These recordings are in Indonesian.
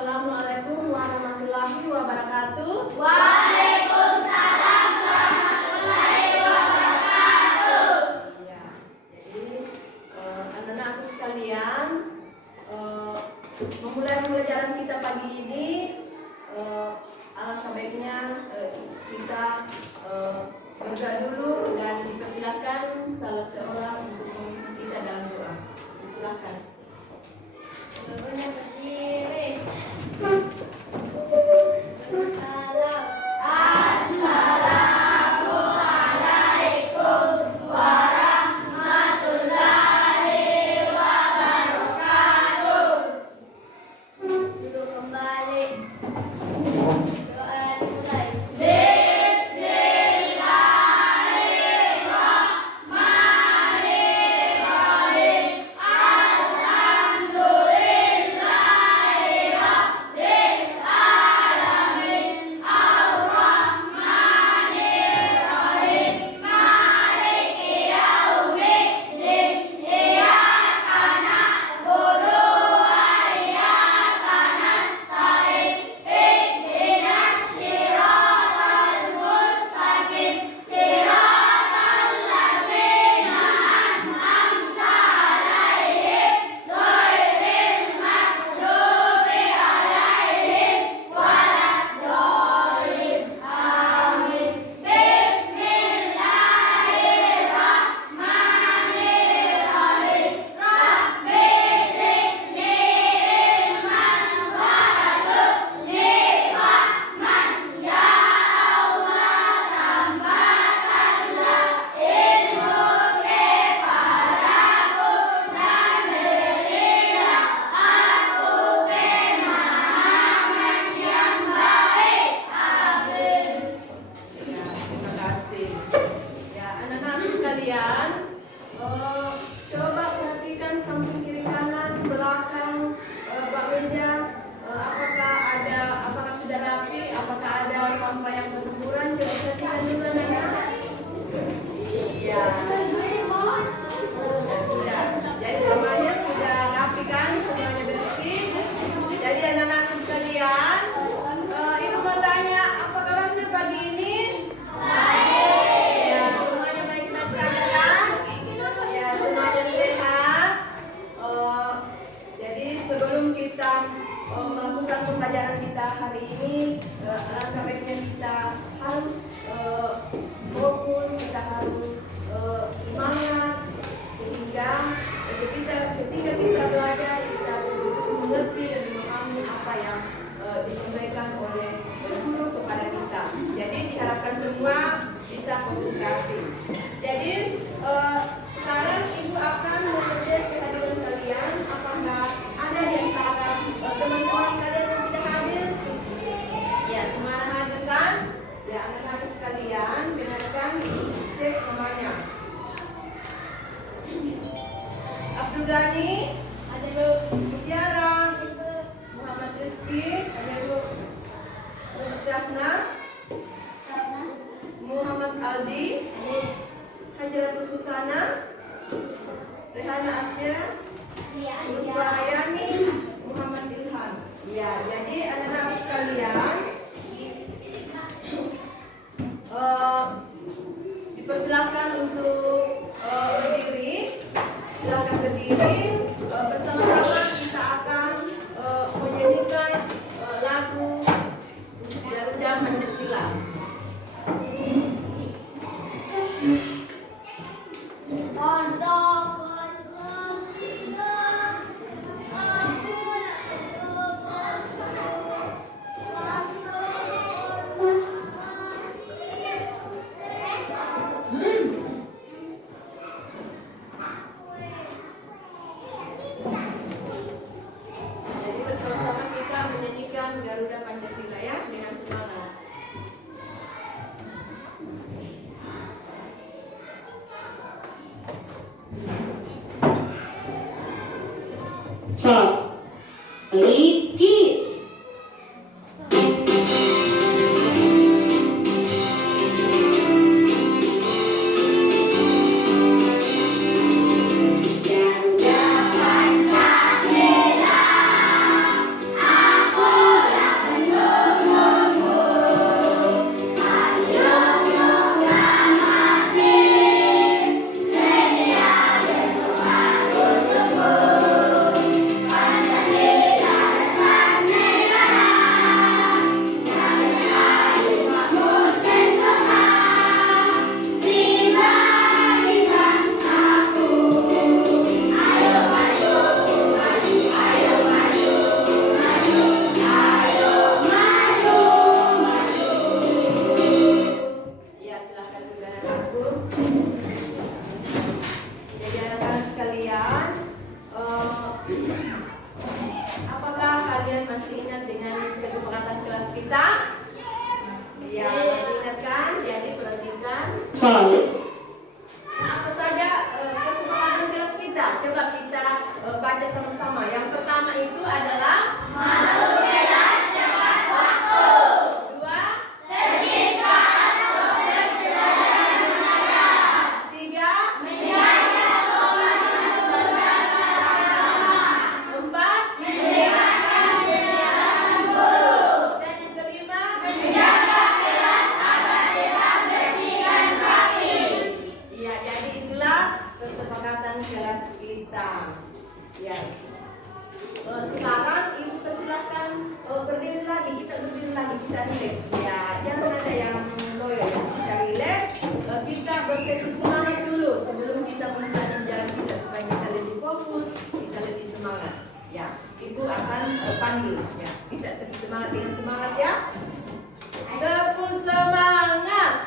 Assalamualaikum warahmatullahi wabarakatuh. Waalaikumsalam warahmatullahi wabarakatuh. Ya, jadi anak-anakku sekalian, memulai pembelajaran kita pagi ini, alangkah baiknya kita berdoa dulu dan dipersilakan salah seorang untuk memimpin kita dalam doa. Silakan. Semuanya berdiri. Salam. Assalamualaikum warahmatullahi wabarakatuh. Duduk kembali. Doa dimulai. Coba perhatikan samping kiri kanan, belakang, bak meja, apakah sudah rapi, apakah ada sampah yang berhamburan. Coba perhatikan dulu anak-anak. Iya. Sudah. Jadi semuanya sudah rapi kan, semuanya bersih. Jadi anak-anak sekalian, ibu mau tanya, apa kabarnya pagi ini? Ya, semuanya baik-baik saja kan? Ya, semuanya sehat. Jadi sebelum kita melakukan pembelajaran kita hari ini, alangkah baiknya kita harus fokus, kita harus semangat, sehingga ketika kita belajar kita mengerti dan memahami apa yang disampaikan oleh guru kepada kita. Jadi diharapkan semua bisa konsentrasi. Jadi sekarang ibu akan mengecek kehadiran kalian. Apakah ada di antara teman-teman kalian yang tidak hadir? Ya, semua hadir kan? Ya, anak-anak sekalian, dengarkan cek namanya. Abdul Ghani, ada Bu. Mutiara, Muhammad Rizki, ada Bu. Rusakna, Muhammad Aldi, Hajratul Husana, Rehana Asya, Lutfa Ayani, Muhammad Ilham. Ya, jadi anak-anak sekalian, dipersilakan untuk berdiri. Silakan berdiri. Bersama-sama kita akan menyanyikan lagu Garuda Pancasila. lebih semangat dulu sebelum kita memulai pelajaran kita supaya kita lebih fokus, kita lebih semangat. Ya, Ibu akan panggil. Ya, kita lebih semangat dengan semangat ya. Tepuk semangat.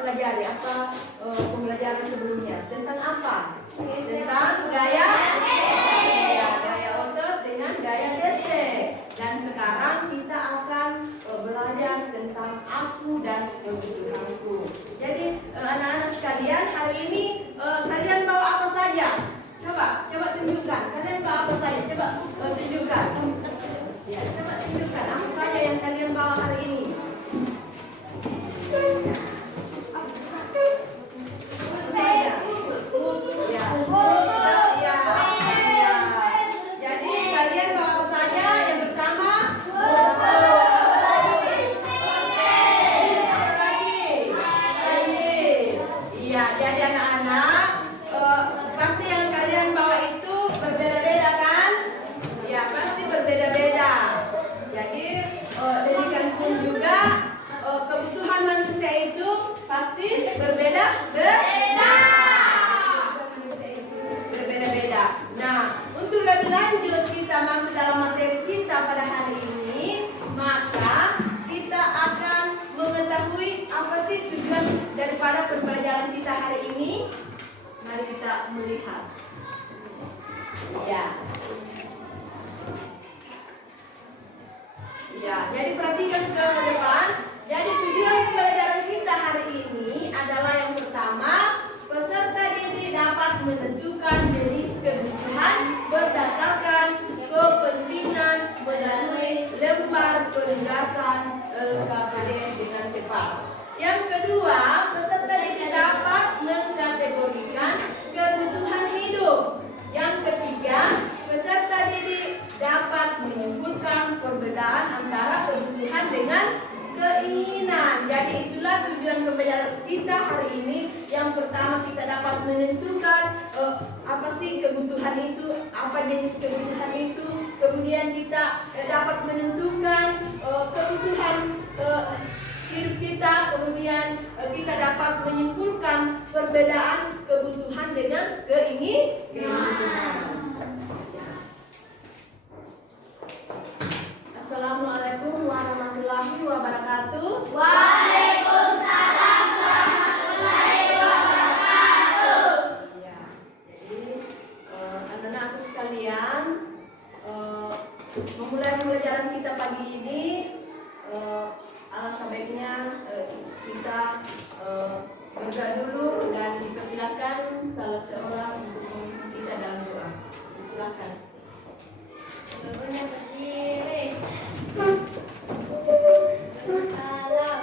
Pelajari apa pembelajaran sebelumnya tentang apa? Tentang gaya ya, gaya otot dengan gaya gesek. Dan sekarang kita akan belajar tentang aku dan kebutuhanku. Jadi anak-anak sekalian, hari ini kalian bawa apa saja? Coba tunjukkan. Kalian bawa apa saja? Coba tunjukkan. Ya, coba tunjukkan apa saja yang kalian bawa hari ini. Masuk dalam materi kita pada hari ini, maka kita akan mengetahui apa sih tujuan daripada pembelajaran kita hari ini. Mari kita melihat. Ya, jadi perhatikan ke depan. Jadi tujuan pembelajaran kita hari ini adalah yang pertama, peserta didik dapat menentukan jenis kebutuhan berdasarkan kepentingan melalui lembar penugasan LKPD dengan tepat. Yang kedua, peserta didik dapat mengkategorikan kebutuhan hidup. Yang ketiga, peserta didik dapat menyimpulkan perbedaan antara kebutuhan dengan keinginan. Jadi itulah tujuan pembelajaran kita hari ini. Yang pertama, kita dapat menentukan apa sih kebutuhan itu, apa jenis kebutuhan itu. Kemudian kita dapat menentukan kebutuhan hidup kita. Kemudian kita dapat menyimpulkan perbedaan kebutuhan dengan keinginan. Assalamualaikum warahmatullahi wabarakatuh. Waalaikumsalam warahmatullahi wabarakatuh. Ya, jadi anak-anakku sekalian, memulai pembelajaran kita pagi ini, alangkah baiknya kita berdoa dulu dan dipersilakan salah seorang untuk memimpin kita dalam doa. Silakan. Berdiri. Salam.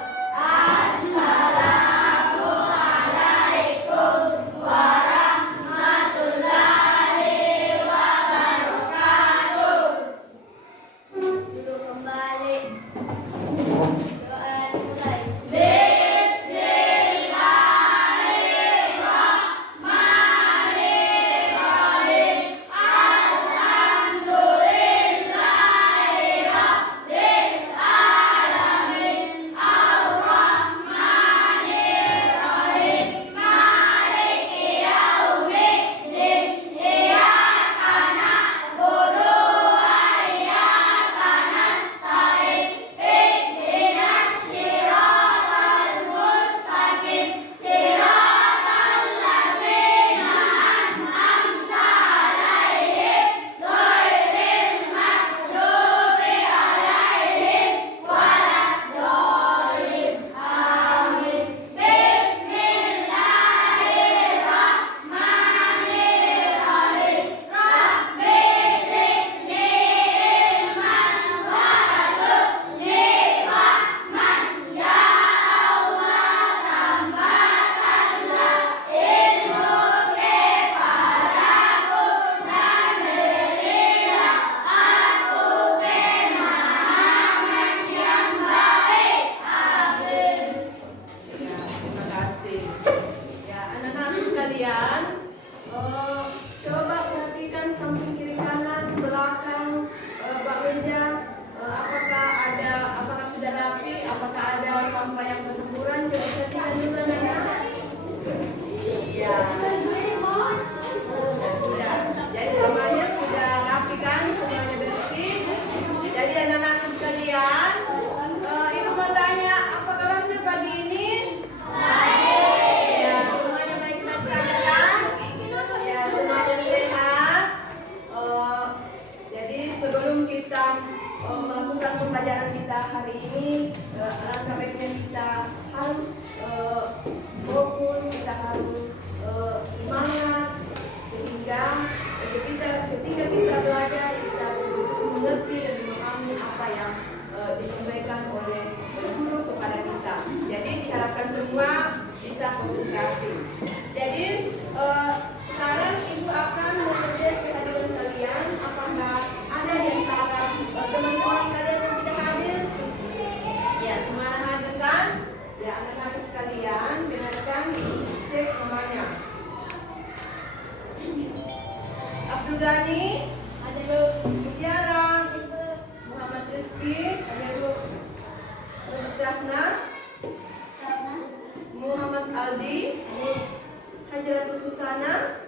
Mulyaratul Husana,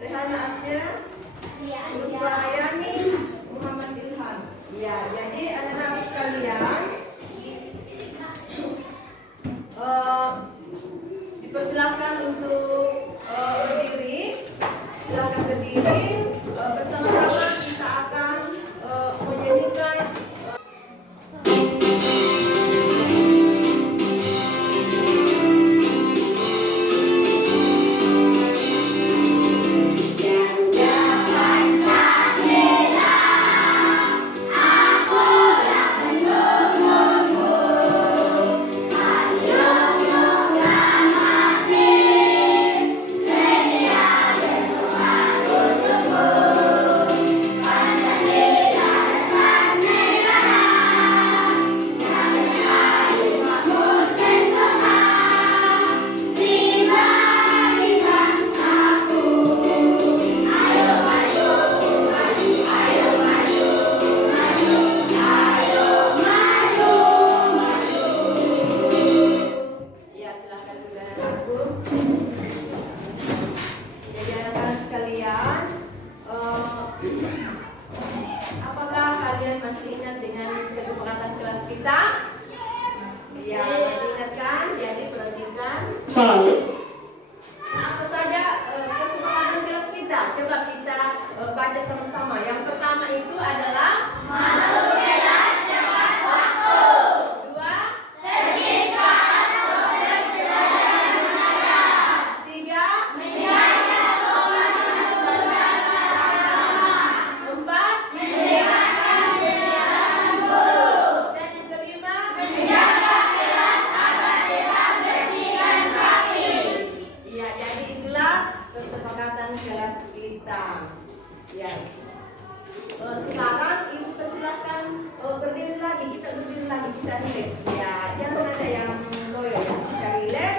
Rehana Asya, Nurbayani, Muhammad Ilham. Ya, jadi anak-anak sekalian, dipersilakan untuk berdiri. Silakan berdiri. Bersama-sama kita akan menyanyikan apa saja kesepakatan kelas kita. Coba kita baca sama-sama. Yang pertama itu adalah masuk kelas tepat waktu. Dua, tertib saat proses belajar mengajar. Tiga, menjaga sopan santun beragama. Empat, mendengarkan penjelasan guru. Dan yang kelima, menjaga kelas agar tetap bersih dan rapi. Ya, jadi itulah kesepakatan kelas kita. Ya. Sekarang ibu persilahkan berdiri lagi, kita berdiri lagi, kita relax. Ya, jangan ada yang loyo, ya. Kita relax.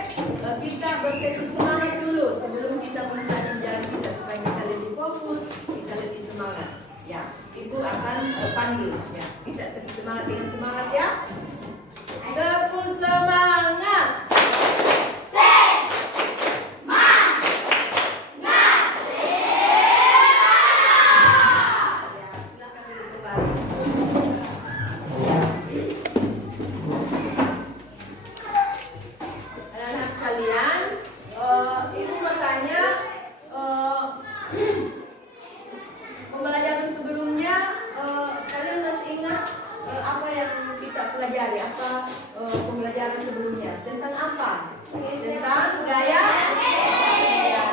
Kita bertekuk semangat dulu sebelum kita memulai jalan kita supaya kita lebih fokus, kita lebih semangat. Ya, ibu akan panggil. Ya, kita lebih semangat dengan semangat ya. Tepuk semangat. Pembelajaran sebelumnya tentang apa? Tentang gaya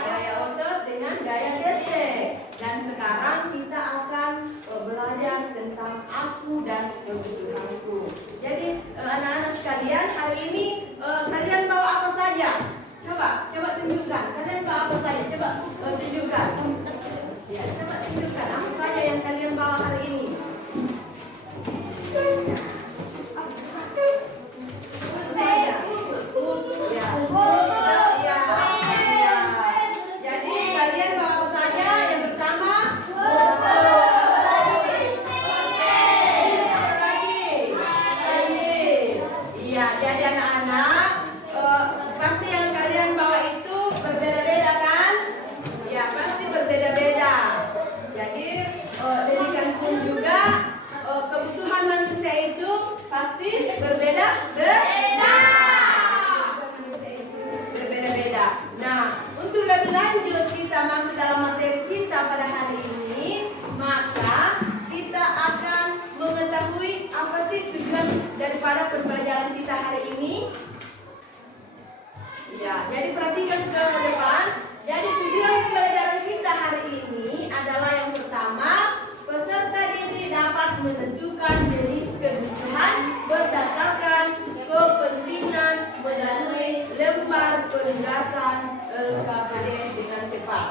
gaya otot dengan gaya gesek. Dan sekarang kita akan belajar tentang aku dan kebutuhanku. Jadi anak-anak sekalian, hari ini kalian bawa apa saja? Coba tunjukkan. Kalian bawa apa saja? Coba tunjukkan. Ya, coba tunjukkan apa saja yang kalian bawa hari ini. Daripada pembelajaran kita hari ini, ya, jadi perhatikan ke depan. Jadi tujuan pembelajaran kita hari ini adalah yang pertama, peserta didik dapat menentukan jenis kebutuhan berdasarkan kepentingan melalui lembar penugasan LKPD dengan tepat.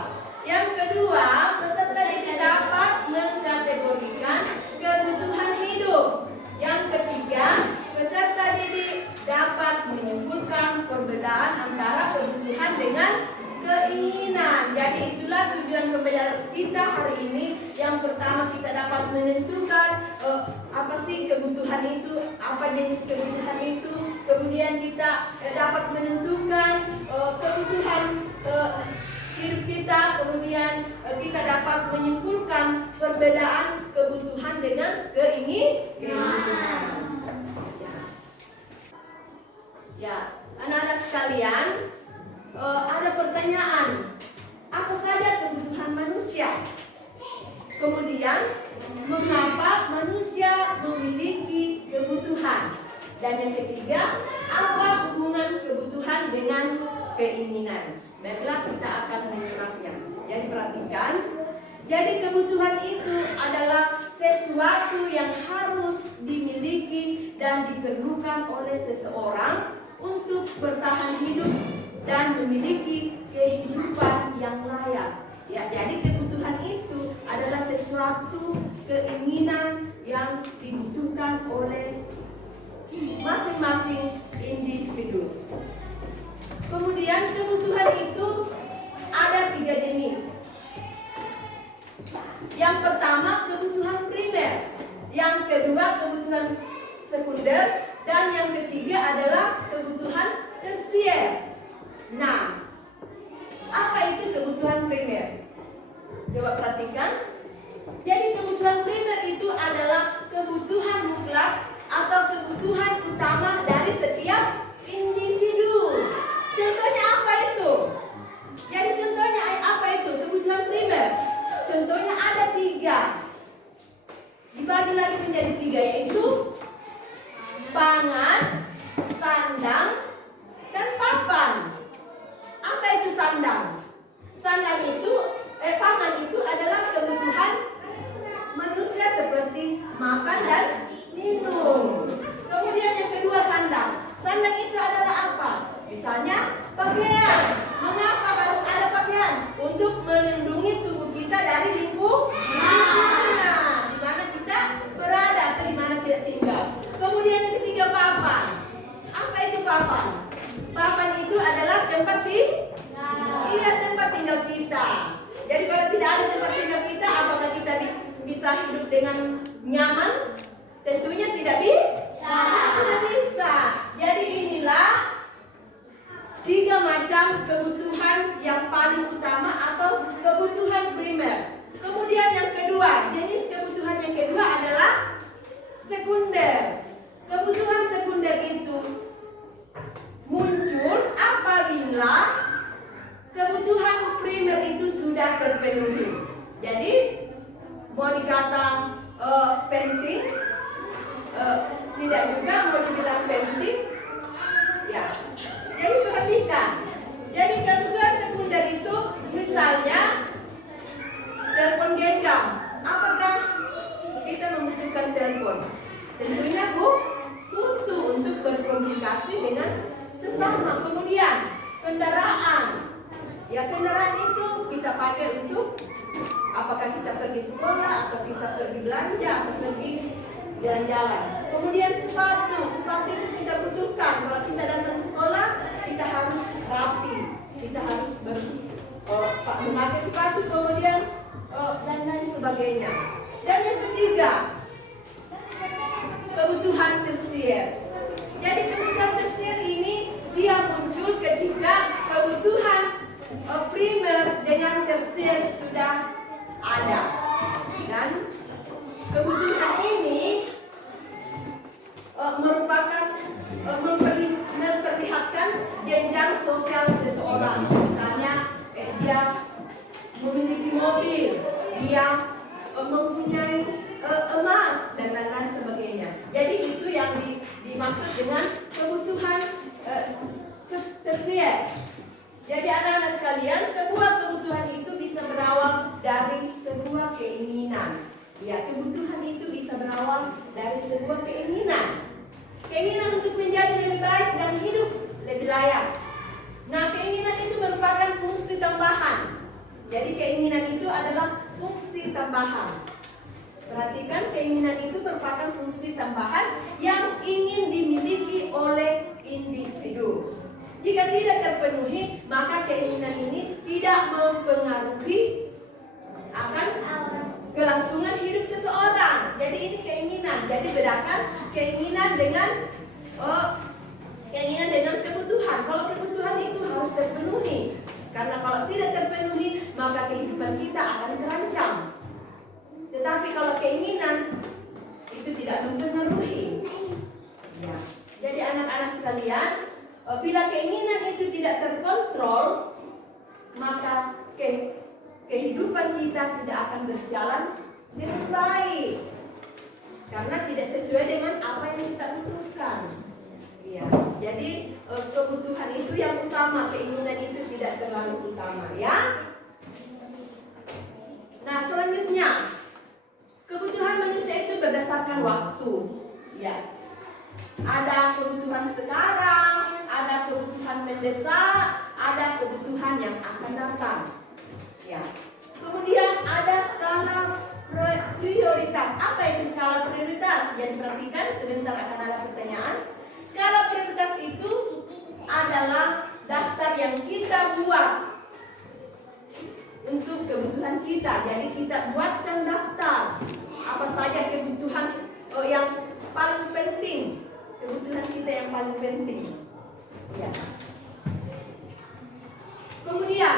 Yang kedua, peserta didik dapat mengkategorikan kebutuhan hidup. Yang ketiga, peserta didik dapat menyebutkan perbedaan antara kebutuhan dengan keinginan. Jadi itulah tujuan pembelajaran kita hari ini. Yang pertama, kita dapat menentukan apa sih kebutuhan itu, apa jenis kebutuhan itu. Kemudian kemudian kita dapat menentukan kebutuhan hidup kita, kemudian kita dapat menyimpulkan perbedaan kebutuhan dengan keinginan. Ya, anak-anak sekalian, ada pertanyaan, apa saja kebutuhan manusia? Kemudian, mengapa manusia memiliki kebutuhan? Dan yang ketiga, apa hubungan kebutuhan dengan keinginan? Baiklah, kita akan menyimaknya. Jadi perhatikan, jadi kebutuhan itu adalah sesuatu yang harus dimiliki dan diperlukan oleh seseorang untuk bertahan hidup dan memiliki kehidupan yang layak. Ya, jadi kebutuhan itu adalah sesuatu keinginan yang dibutuhkan oleh masing-masing individu. Kemudian kebutuhan itu ada 3 jenis. Yang pertama kebutuhan primer, yang kedua kebutuhan sekunder, dan yang ketiga adalah kebutuhan tersier. Nah, apa itu kebutuhan primer? Coba perhatikan. Jadi kebutuhan primer itu adalah kebutuhan mutlak atau kebutuhan utama dari setiap individu. Contohnya apa itu? Jadi contohnya apa itu? Kebutuhan primer. Contohnya ada 3. Dibagi lagi menjadi 3, yaitu pangan, sandang, dan papan. Apa itu sandang? Sandang itu, pangan itu adalah kebutuhan manusia seperti makan dan minum. Kemudian yang kedua sandang. Sandang itu adalah apa? Misalnya pakaian. Mengapa harus ada pakaian? Untuk melindungi tubuh kita dari lingkungan di mana kita berada atau di mana kita tinggal. Kemudian yang ketiga papan. Apa itu papan? Papan itu adalah tempat tempat tinggal kita. Jadi kalau tidak ada tempat tinggal kita, apakah kita bisa hidup dengan nyaman? Tentunya tidak bisa. Tidak bisa. Jadi inilah 3 macam kebutuhan yang paling utama atau kebutuhan primer. Kemudian yang kedua, jenis kebutuhan yang kedua adalah sekunder. Kebutuhan sekunder itu muncul apabila kebutuhan primer itu sudah terpenuhi. Jadi mau dikata penting, tidak juga mau dibilang penting. Ya, jadi perhatikan. Jadi kebutuhan sekunder itu misalnya telepon genggam. Apakah kita membutuhkan telepon? Tentunya butuh untuk berkomunikasi dengan sesama. Kemudian kendaraan. Ya, kendaraan itu kita pakai untuk apakah kita pergi sekolah atau kita pergi belanja atau pergi jalan-jalan. Kemudian sepatu itu kita butuhkan. Kalau kita datang sekolah, kita harus rapi, kita harus memakai sepatu, kemudian dan lain sebagainya. Dan yang ketiga, kebutuhan tersier. Jadi kebutuhan tersier ini dia muncul ketika kebutuhan primer dengan tersier sudah ada. Dan kebutuhan ini merupakan memperlihatkan jenjang sosial seseorang. Misalnya dia memiliki mobil, dia mempunyai emas dan lain-lain sebagainya. Jadi itu yang dimaksud dengan kebutuhan tersier. Jadi anak-anak sekalian, sebuah kebutuhan itu bisa berawal dari sebuah keinginan. Ya, kebutuhan itu bisa berawal dari sebuah keinginan. Keinginan untuk menjadi lebih baik dan hidup lebih layak. Nah, keinginan itu merupakan fungsi tambahan. Jadi keinginan itu adalah fungsi tambahan. Perhatikan, keinginan itu merupakan fungsi tambahan yang ingin dimiliki oleh individu. Jika tidak terpenuhi, maka keinginan ini tidak mempengaruhi akan kelangsungan hidup seseorang. Jadi ini keinginan. Jadi bedakan keinginan dengan Karena kalau tidak terpenuhi, maka kehidupan kita akan terancam. Tetapi kalau keinginan itu tidak mempengaruhi. Ya. Jadi anak-anak sekalian, bila keinginan itu tidak terkontrol, maka kehidupan kita tidak akan berjalan dengan baik. Karena tidak sesuai dengan apa yang kita butuhkan. Ya. Jadi kebutuhan itu yang utama, keinginan itu tidak terlalu utama, ya. Nah, selanjutnya kebutuhan manusia itu berdasarkan waktu. Ya. Ada kebutuhan sekarang, ada kebutuhan mendesak, ada kebutuhan yang akan datang. Ya. Kemudian ada skala prioritas. Apa itu skala prioritas? Jadi perhatikan, sebentar akan ada pertanyaan. Skala prioritas itu adalah daftar yang kita buat untuk kebutuhan kita. Jadi kita buatkan daftar apa saja kebutuhan yang paling penting, kebutuhan kita yang paling penting. Ya. Kemudian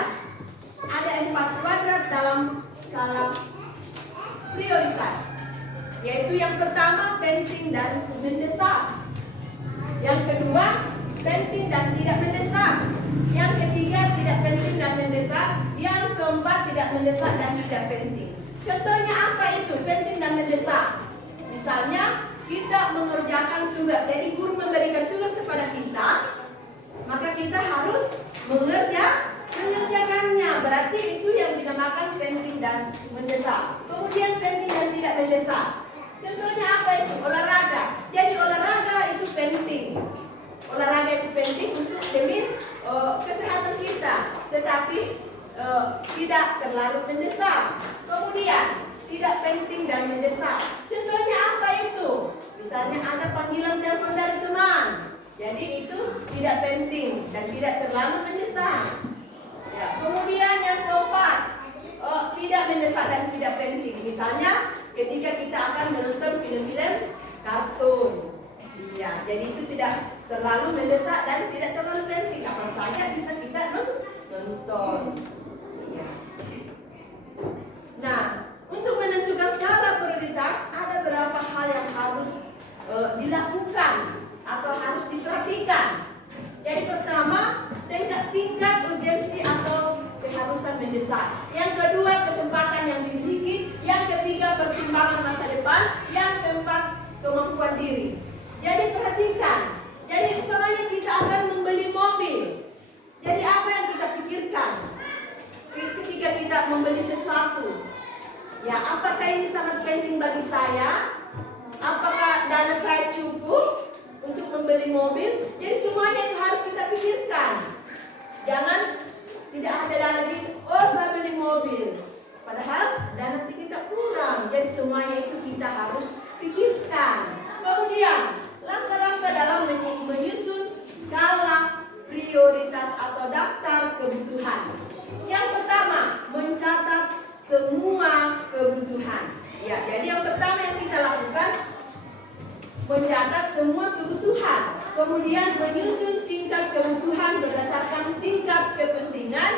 ada 4 kuadrat dalam skala prioritas, yaitu yang pertama penting dan mendesak, yang kedua penting dan tidak mendesak, yang ketiga tidak penting dan mendesak, yang keempat tidak mendesak dan tidak penting. Contohnya apa itu penting dan mendesak? Misalnya kita mengerjakan tugas, jadi guru memberikan tugas kepada kita, maka kita harus mengerjakannya. Berarti itu yang dinamakan penting dan mendesak. Kemudian penting dan tidak mendesak. Contohnya apa itu? Olahraga. Jadi olahraga itu penting. Olahraga itu penting untuk demi kesehatan kita, tetapi tidak terlalu mendesak. Kemudian tidak penting dan mendesak. Contohnya apa itu? Misalnya ada panggilan telepon dari teman. Jadi itu tidak penting dan tidak terlalu mendesak. Ya. Kemudian yang keempat, tidak mendesak dan tidak penting. Misalnya ketika kita akan menonton film-film kartun. Ya, jadi itu tidak terlalu mendesak dan tidak terlalu penting. Apa saja bisa kita nonton. Ya. Nah, untuk menentukan skala prioritas ada beberapa hal yang harus dilakukan atau harus diperhatikan. Jadi pertama, tingkat urgensi atau keharusan mendesak. Yang kedua, kesempatan yang dimiliki. Yang ketiga, pertimbangan masa depan. Yang keempat, kemampuan diri. Jadi perhatikan. Jadi umpamanya kita akan membeli mobil. Jadi apa yang kita pikirkan ketika kita membeli sesuatu? Ya, apakah ini sangat penting bagi saya? Apakah dana saya cukup untuk membeli mobil? Jadi semuanya itu harus kita pikirkan. Jangan tidak ada dana gitu, oh saya beli mobil, padahal dana kita kurang. Jadi semuanya itu kita harus pikirkan. Kemudian langkah-langkah dalam menyusun skala prioritas atau daftar kebutuhan. Yang pertama, mencatat semua kebutuhan. Ya, jadi yang pertama yang kita lakukan mencatat semua kebutuhan. Kemudian menyusun tingkat kebutuhan berdasarkan tingkat kepentingan.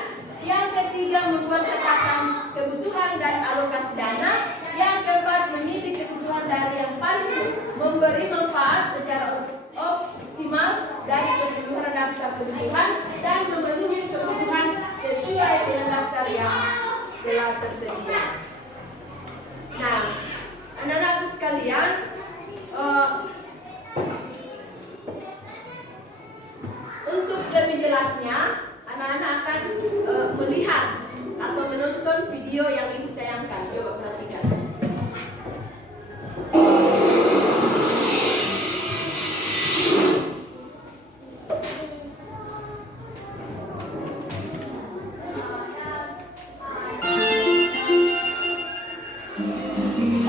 Yang ketiga, membuat catatan kebutuhan dan alokasi dana. Yang keempat, memilih kebutuhan dari yang paling memberi manfaat secara optimal dari keseluruhan daftar kebutuhan dan memenuhi kebutuhan sesuai dengan daftar yang telah tersedia. Nah, anak-anakku sekalian, untuk lebih jelasnya, anak-anak akan melihat atau menonton video yang ibu tayangkan. Coba perhatikan.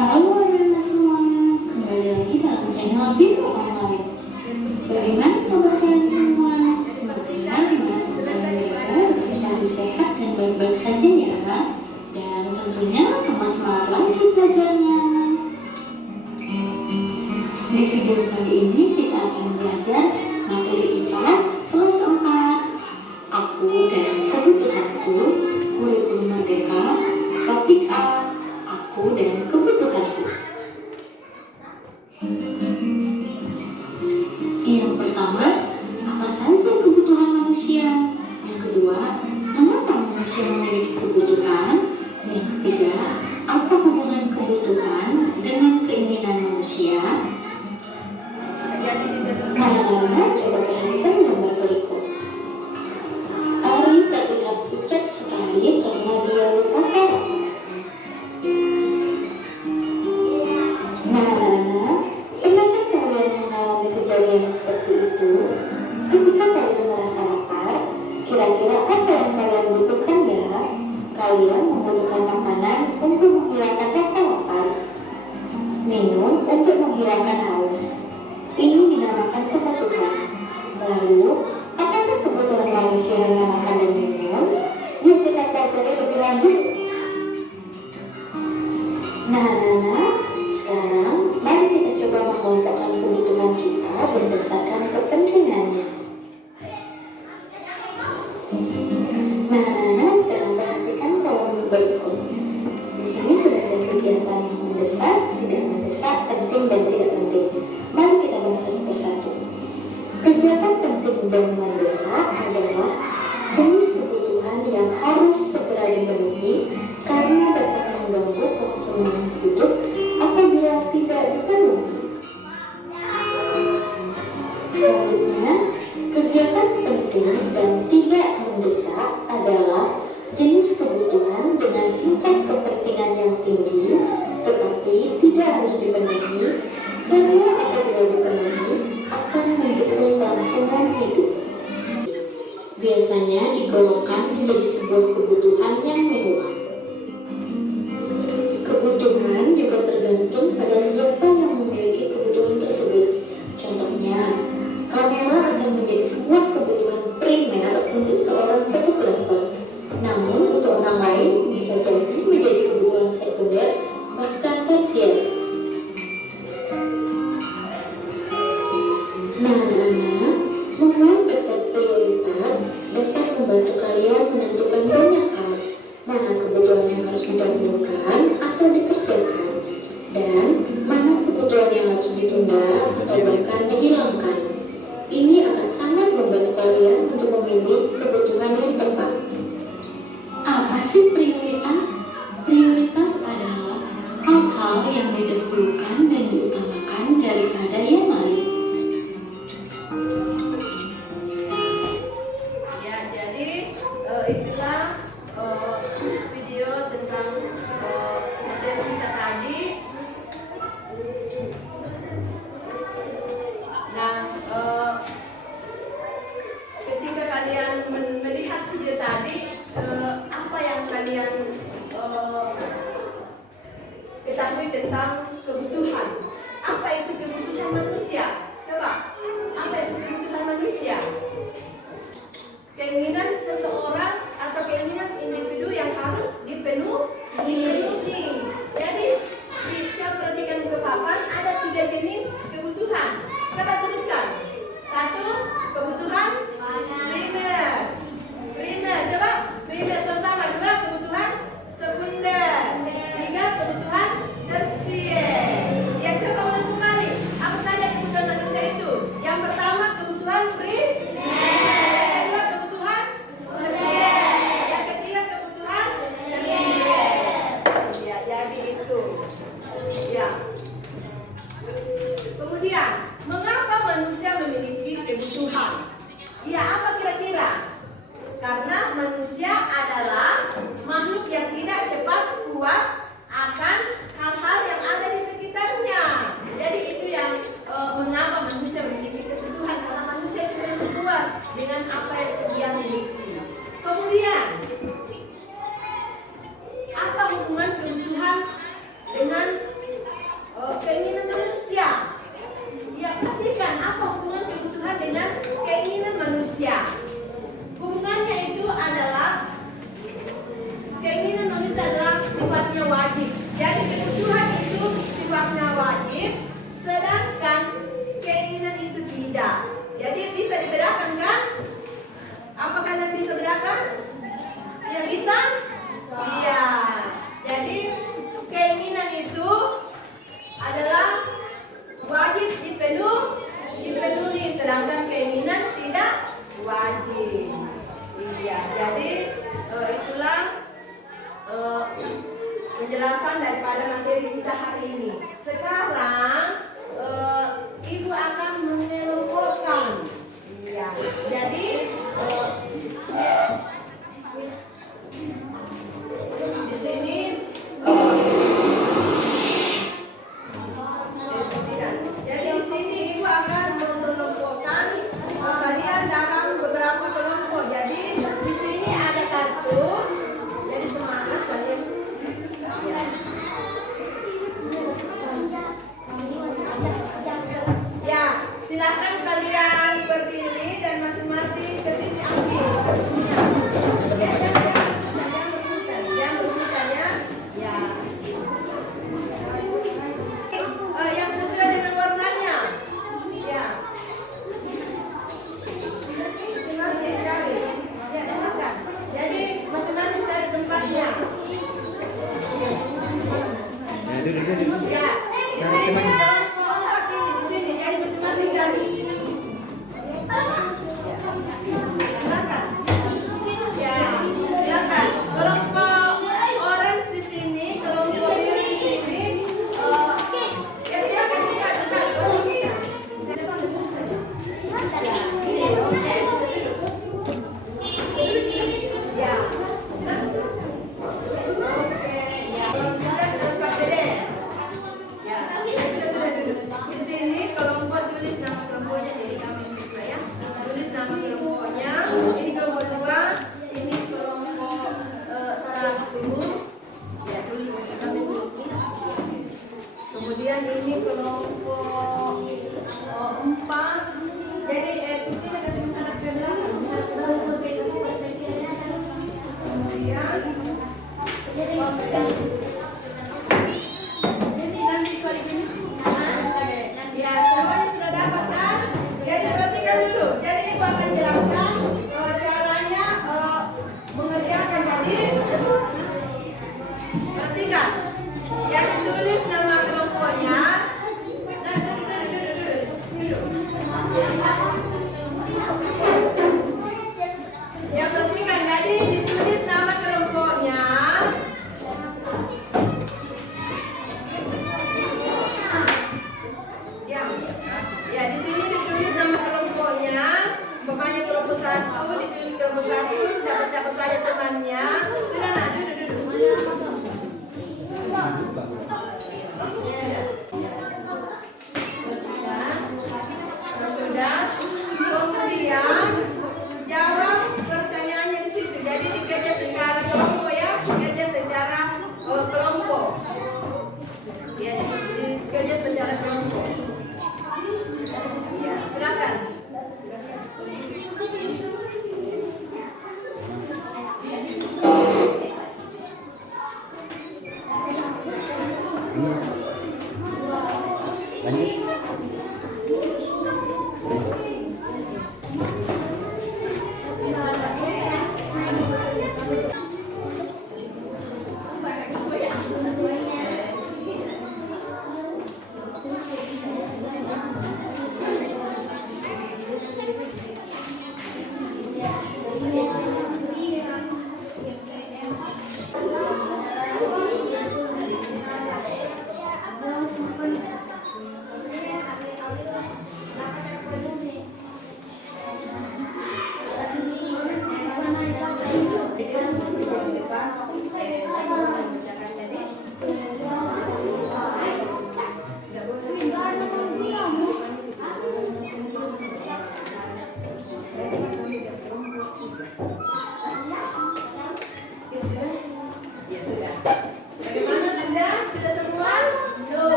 Halo anak-anak semua, kembali lagi dalam channel Bimbel Online. Bagaimana kabar kalian semua? Semoga dimanapun kalian berada dalam keadaan sehat dan baik-baik saja ya. Dan tentunya Mas butuhkan ya. Kalian membutuhkan makanan untuk menghilangkan rasa lapar, minum untuk menghilangkan haus. Ini dinamakan kebutuhan. Lalu, apakah kebutuhan manusia hanya makan dan minum? Yuk kita pelajari lebih lanjut. Nah, sekarang mari kita coba mengelompokkan kebutuhan kita berdasarkan kepentingannya. Nah, sekarang perhatikan kolom berikut. Di sini sudah ada kegiatan yang mendesak, tidak mendesak, penting dan tidak penting. Mari kita bahas satu persatu. Kegiatan penting dan mendesak adalah jenis kebutuhan yang harus segera dipenuhi karena dapat mengganggu kelangsungan hidup apabila tidak dipenuhi. Selanjutnya, kegiatan penting dan tidak mendesak adalah jenis kebutuhan dengan tingkat kepentingan yang tinggi tetapi tidak harus dipenuhi karena apabila dipenuhi akan mendukung kelangsungan hidup. Biasanya digolongkan menjadi sebuah kebutuhan yang mewah. Kebutuhan juga tergantung pada siapa yang memiliki kebutuhan tersebut. Contohnya, kamera akan menjadi sebuah kebutuhan primer untuk seorang fotografer. Namun untuk orang lain bisa jadi menjadi kebutuhan sekunder bahkan tersier. Nah, anak-anak, membuat daftar prioritas dapat membantu kalian menentukan banyak hal, mana kebutuhan yang harus didahulukan atau dikerjakan, dan mana kebutuhan yang harus ditunda atau bahkan dihilangkan. Ini akan sangat membantu kalian untuk memilih kebutuhan yang tepat. Apa sih prioritas? Prioritas adalah hal-hal yang didahulukan dan diutamakan daripada yang lain. Ya, jadi itulah video tentang materi kita tadi. Nah, ketika kalian melihat video tadi, apa yang kalian ketahui tentang kebutuhan? Apa itu kebutuhan manusia? Coba, apa itu kebutuhan manusia? Keinginan seseorang atau keinginan individu yang harus dipenuhi. Jadi, kita perhatikan ke papan ada 3 jenis kebutuhan. Coba sebutkan. 1, kebutuhan primer. Coba primer sama-sama. 2, kebutuhan sekunder. 3, kebutuhan tersier. Ya, coba ulang kembali. Apa saja kebutuhan manusia itu? Yang pertama kebutuhan primer. Yang kedua kebutuhan sekunder. Yang ketiga kebutuhan tersier. Ya, jadi itu. Ya. Kemudian, mengapa manusia memiliki kebutuhan? Ya, apa kira-kira? Karena manusia adalah makhluk yang tidak cepat puas akan hal-hal yang ada di sekitarnya. Jadi itu yang mengapa manusia memiliki kebutuhan, karena manusia itu belum puas dengan apa yang dia miliki. Kemudian, apa hubungan kebutuhan dengan keinginan manusia? Ya, perhatikan apa hubungan kebutuhan dengan keinginan manusia. Hubungannya itu adalah keinginan manusia adalah sifatnya wajib. Jadi kebutuhan itu sifatnya wajib, sedangkan keinginan itu tidak. Jadi bisa dibedakan kan?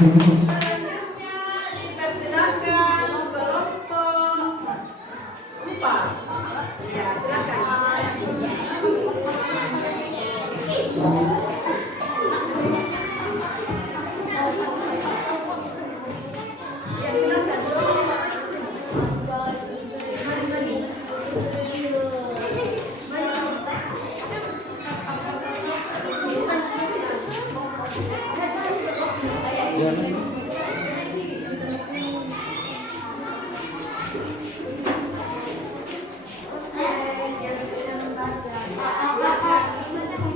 Selanjutnya dipersilakan kelompok 4. Ya, silakan. Ya, silakan.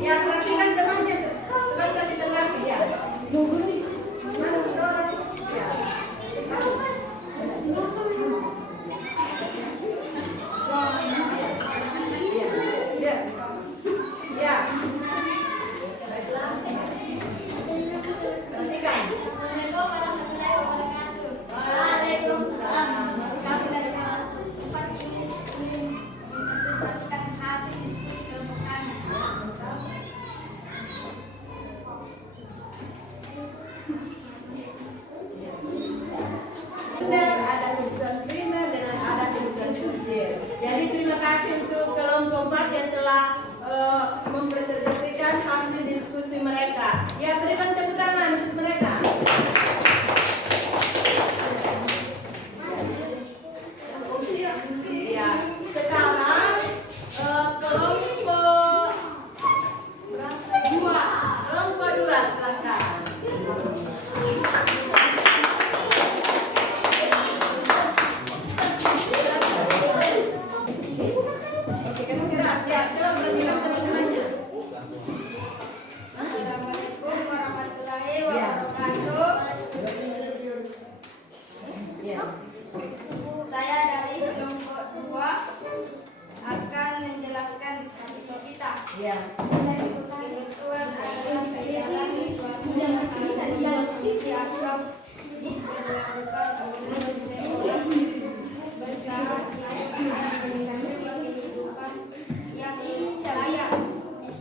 Ya, perhatikan temannya tuh. Sebentar di tengah ya. Mana saudara? Ya. Ya. Ya. Baiklah. Perhatikan. Assalamualaikum warahmatullahi wabarakatuh. Waalaikumsalam. Kami dari kelas 4 ingin menpresentasikan hasil diskusi kelompok kami. Benar, ada kebutuhan primer dan ada kebutuhan tersier. Jadi terima kasih untuk kelompok 4 yang telah mempresentasikan hasil diskusi mereka. Ya, berikan tepuk tangan untuk mereka. Ya, sekarang kelompok berapa? Kelompok 2 silakan. Assalamualaikum warahmatullahi wabarakatuh. Saya dari kelompok 2 akan menjelaskan diskusi kita. Kebetulan adalah segala sesuatu yang harus dianggap dilakukan oleh seseorang bertahan menjalani kehidupan yang layak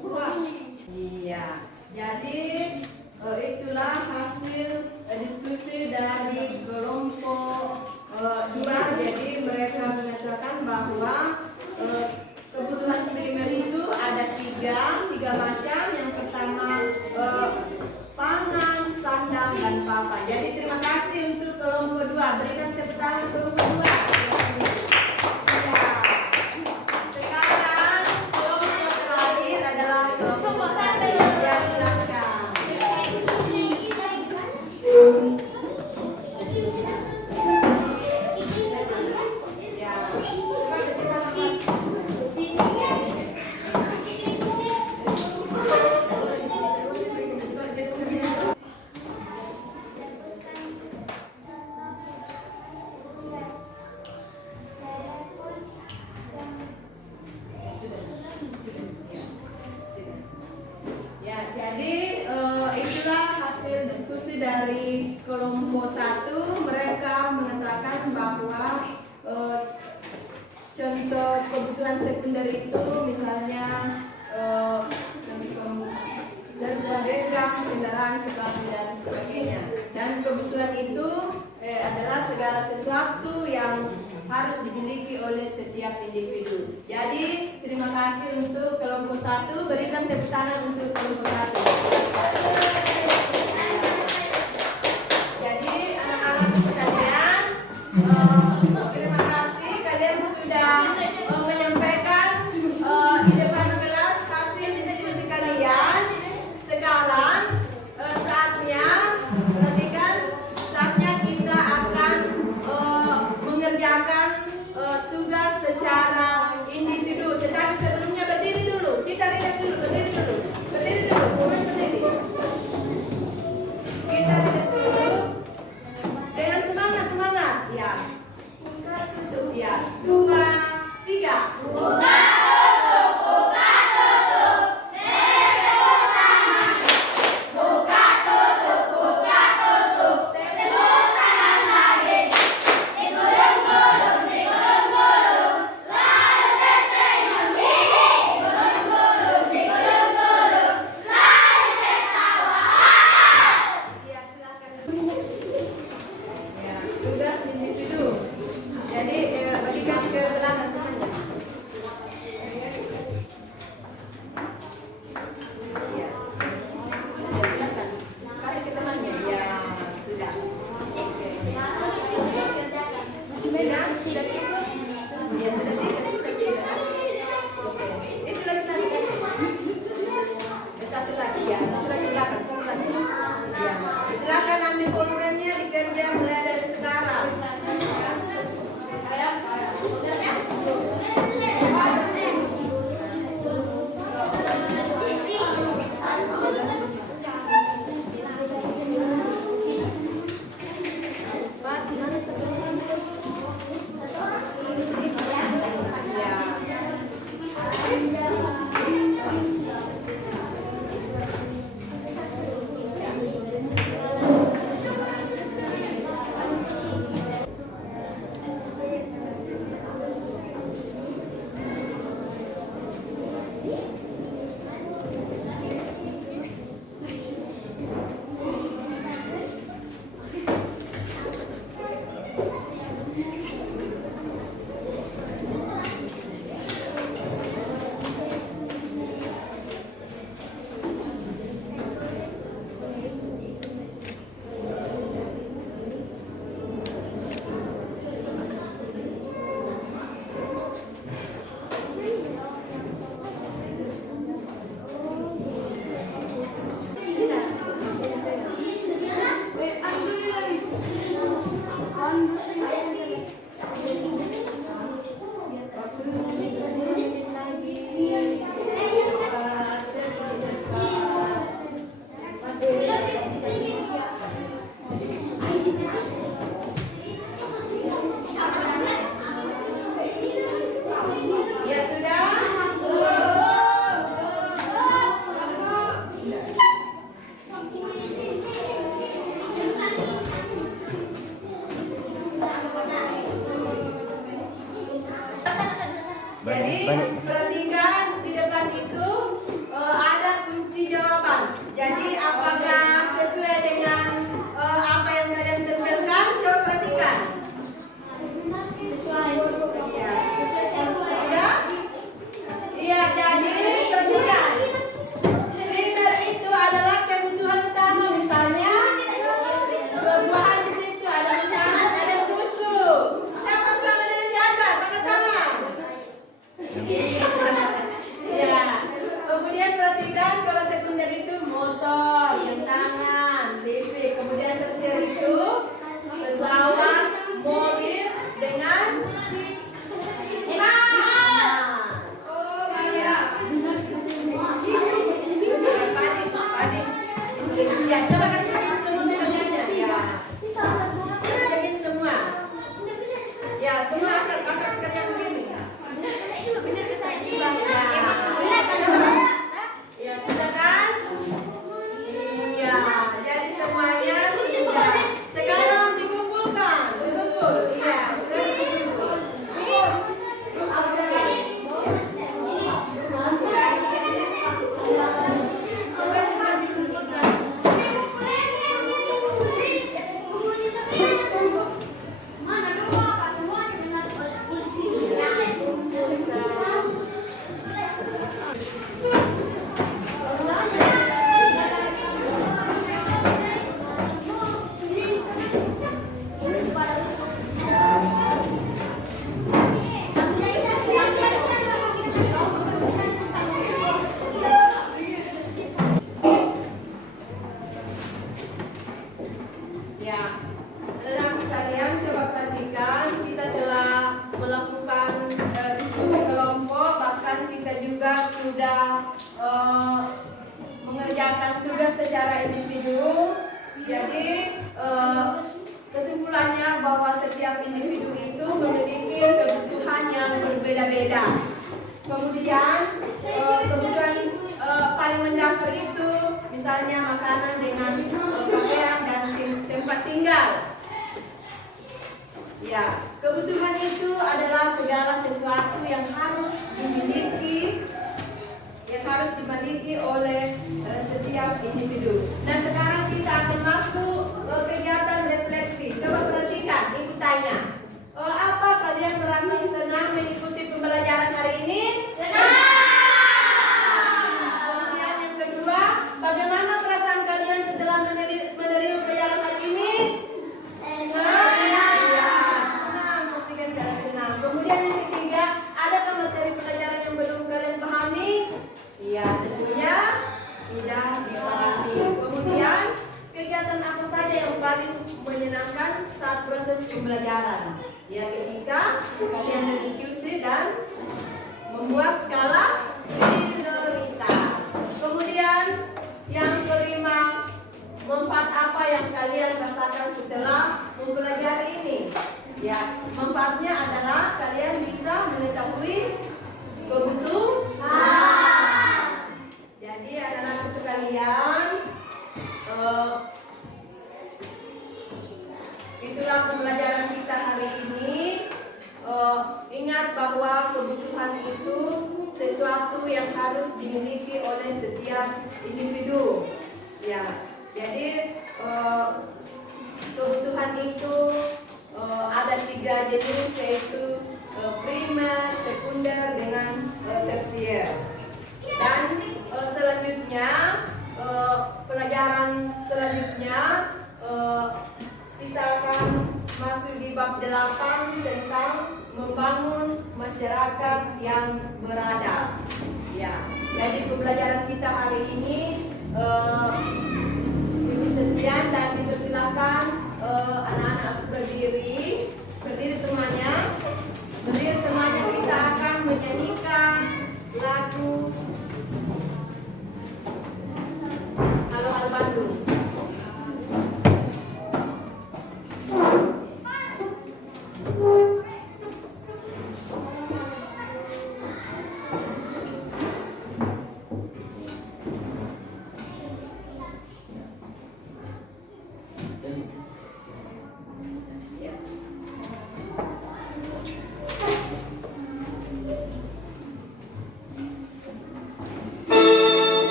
puas. Iya, jadi itulah hasil diskusi dari kelompok 2. Jadi mereka mengatakan bahwa kebutuhan primer itu ada tiga macam. Yang pertama pangan, sandang, dan papan. Jadi terima kasih untuk kelompok 2. Berikan tepuk tangan kelompok 2. Ya. Sekarang kelompok terakhir adalah kelompok 1. Ya, silakan. Ya. Ya, jadi itulah hasil diskusi dari kelompok 1. Mereka mengatakan bahwa contoh kebutuhan sekunder itu misalnya berbagai kendaraan, sekolah, dan sebagainya. Dan kebutuhan itu adalah segala sesuatu yang harus dimiliki oleh setiap individu. Jadi terima kasih untuk kelompok 1. Berikan tepuk tangan untuk kelompok 1. Jadi anak-anak sekalian, terima kasih kalian sudah menyampaikan di depan kelas hasil diskusi kalian. Sekarang saatnya, perhatikan, saatnya kita akan mengerjakan tugas secara individu. Tetapi sebelumnya berdiri dulu. Kita relax dulu, berdiri dulu. Berdiri dulu. Jadi perhatikan di depan itu ada kunci jawaban. Jadi apakah sesuai dengan apa yang kalian tempelkan? Coba perhatikan. Iya. Sudah? Iya, jadi perhatikan. Primer itu adalah kebutuhan utama, misalnya buah-buahan di situ ada makanan, ada susu. Siapa bersama dengan di atas? Angkat tangan. Ya. Kemudian perhatikan kalau sekunder itu motor, jam tangan, TV. Kemudian tersier itu pesawat, mobil dengan ya, coba kasih semua pertanyaannya. Ya. Kerjain semua. Ya, semua akan kerja begini. Ya, sudah kan? Iya, jadi semuanya sudah. Sekarang dikumpulkan. Kumpul. Iya, sudah dikumpul. Ya, anak sekalian coba perhatikan, kita telah melakukan diskusi kelompok, bahkan kita juga sudah mengerjakan tugas secara individu. Jadi kesimpulannya bahwa setiap individu itu memiliki kebutuhan yang berbeda-beda. Kemudian kebutuhan paling mendasar itu misalnya makanan dengan pakaian dan tempat tinggal. Ya, kebutuhan itu adalah segala sesuatu yang harus dimiliki oleh setiap individu. Nah, sekarang kita akan masuk ke kegiatan refleksi. Coba perhatikan, ikut tanya. Apa kalian merasa senang mengikuti pembelajaran hari ini? Kemudian yang kedua, bagaimana perasaan kalian setelah menerima pelajaran hari ini? Senang, pastikan kalian senang. Kemudian yang ketiga, adakah materi pelajaran yang belum kalian pahami? Iya, tentunya sudah dipahami. Kemudian kegiatan apa saja yang paling menyenangkan saat proses pembelajaran? Ya, ketika kalian berdiskusi dan membuat skala prioritas. Kemudian yang kelima, manfaat apa yang kalian rasakan setelah mempelajari ini? Ya, manfaatnya adalah kalian bisa mengetahui kebutuhan. Jadi anak-anak sekalian, itulah pembelajaran kita hari ini. Ingat bahwa kebutuhan itu sesuatu yang harus dimiliki oleh setiap individu. Ya, jadi kebutuhan itu ada 3 jenis, yaitu primer, sekunder, dengan tersier. Dan selanjutnya pelajaran selanjutnya kita akan masuk di bab 8 tentang membangun masyarakat yang beradab. Ya, jadi pembelajaran kita hari ini sekian, dan dipersilakan anak-anak berdiri semuanya. Berdiri semuanya, kita akan menyanyikan lagu Halo Halo Bandung.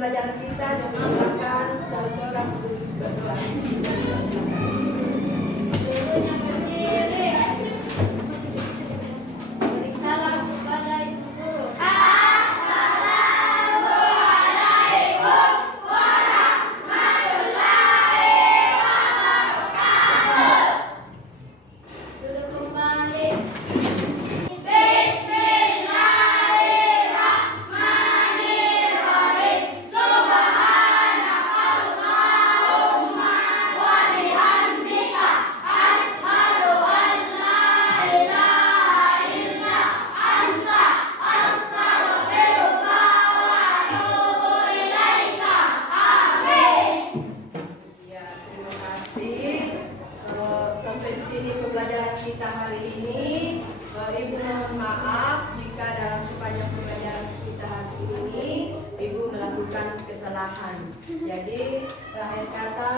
pembelajaran kita dan silakan salah seorang guru berdoa. Gurunya berdiri. Beri salam kepada ibu guru. Duduk kembali. Ya, terima kasih. Sampai di sini pembelajaran kita hari ini. Ibu mohon maaf jika dalam sepanjang pembelajaran kita hari ini Ibu melakukan kesalahan. Jadi, akhir kata